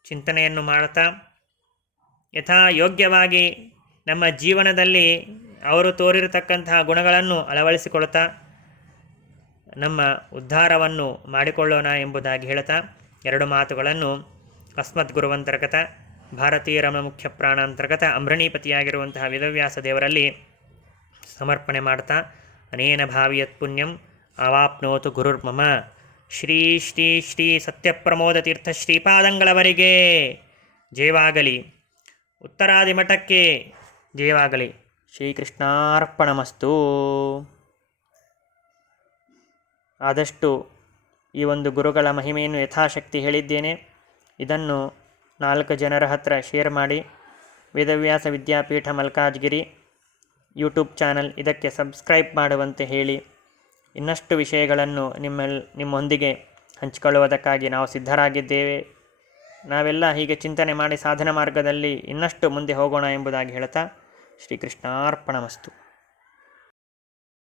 ಚಿಂತನೆಯನ್ನು ಮಾಡ್ತಾ ಯಥಾ ಯೋಗ್ಯವಾಗಿ ನಮ್ಮ ಜೀವನದಲ್ಲಿ ಅವರು ತೋರಿರತಕ್ಕಂತಹ ಗುಣಗಳನ್ನು ಅಳವಡಿಸಿಕೊಳ್ತಾ ನಮ್ಮ ಉದ್ಧಾರವನ್ನು ಮಾಡಿಕೊಳ್ಳೋಣ ಎಂಬುದಾಗಿ ಹೇಳ್ತಾ ಎರಡು ಮಾತುಗಳನ್ನು ಅಸ್ಮದ್ ಗುರುವಂತರ್ಗತ ಭಾರತೀಯ ರಮಣ ಮುಖ್ಯ ಪ್ರಾಣಾಂತರ್ಗತ ಅಂಬರಣೀಪತಿಯಾಗಿರುವಂತಹ ವೇದವ್ಯಾಸ ದೇವರಲ್ಲಿ ಸಮರ್ಪಣೆ ಮಾಡ್ತಾ ಅನೇನ ಭಾವಿಯತ್ ಪುಣ್ಯಂ ಅವಾಪ್ನೋತು ಗುರುರ್ಮಮ. ಶ್ರೀ ಶ್ರೀ ಶ್ರೀ ಸತ್ಯಪ್ರಮೋದ ತೀರ್ಥ ಶ್ರೀಪಾದಂಗಳವರಿಗೆ ಜಯವಾಗಲಿ. ಉತ್ತರಾದಿ ಮಠಕ್ಕೆ ಜಯವಾಗಲಿ. ಶ್ರೀಕೃಷ್ಣಾರ್ಪಣಮಸ್ತು. ಆದಷ್ಟು ಈ ಒಂದು ಗುರುಗಳ ಮಹಿಮೆಯನ್ನು ಯಥಾಶಕ್ತಿ ಹೇಳಿದ್ದೇನೆ. ಇದನ್ನು 4 ಜನರ ಹತ್ರ ಶೇರ್ ಮಾಡಿ. ವೇದವ್ಯಾಸ ವಿದ್ಯಾಪೀಠ ಮಲ್ಕಾಜ್ಗಿರಿ ಯೂಟ್ಯೂಬ್ ಚಾನಲ್ ಇದಕ್ಕೆ ಸಬ್ಸ್ಕ್ರೈಬ್ ಮಾಡುವಂತೆ ಹೇಳಿ. ಇನ್ನಷ್ಟು ವಿಷಯಗಳನ್ನು ನಿಮ್ಮೊಂದಿಗೆ ಹಂಚಿಕೊಳ್ಳುವುದಕ್ಕಾಗಿ ನಾವು ಸಿದ್ಧರಾಗಿದ್ದೇವೆ. ನಾವೆಲ್ಲ ಹೀಗೆ ಚಿಂತನೆ ಮಾಡಿ ಸಾಧನ ಮಾರ್ಗದಲ್ಲಿ ಇನ್ನಷ್ಟು ಮುಂದೆ ಹೋಗೋಣ ಎಂಬುದಾಗಿ ಹೇಳ್ತಾ ಶ್ರೀಕೃಷ್ಣಾರ್ಪಣಮಸ್ತು.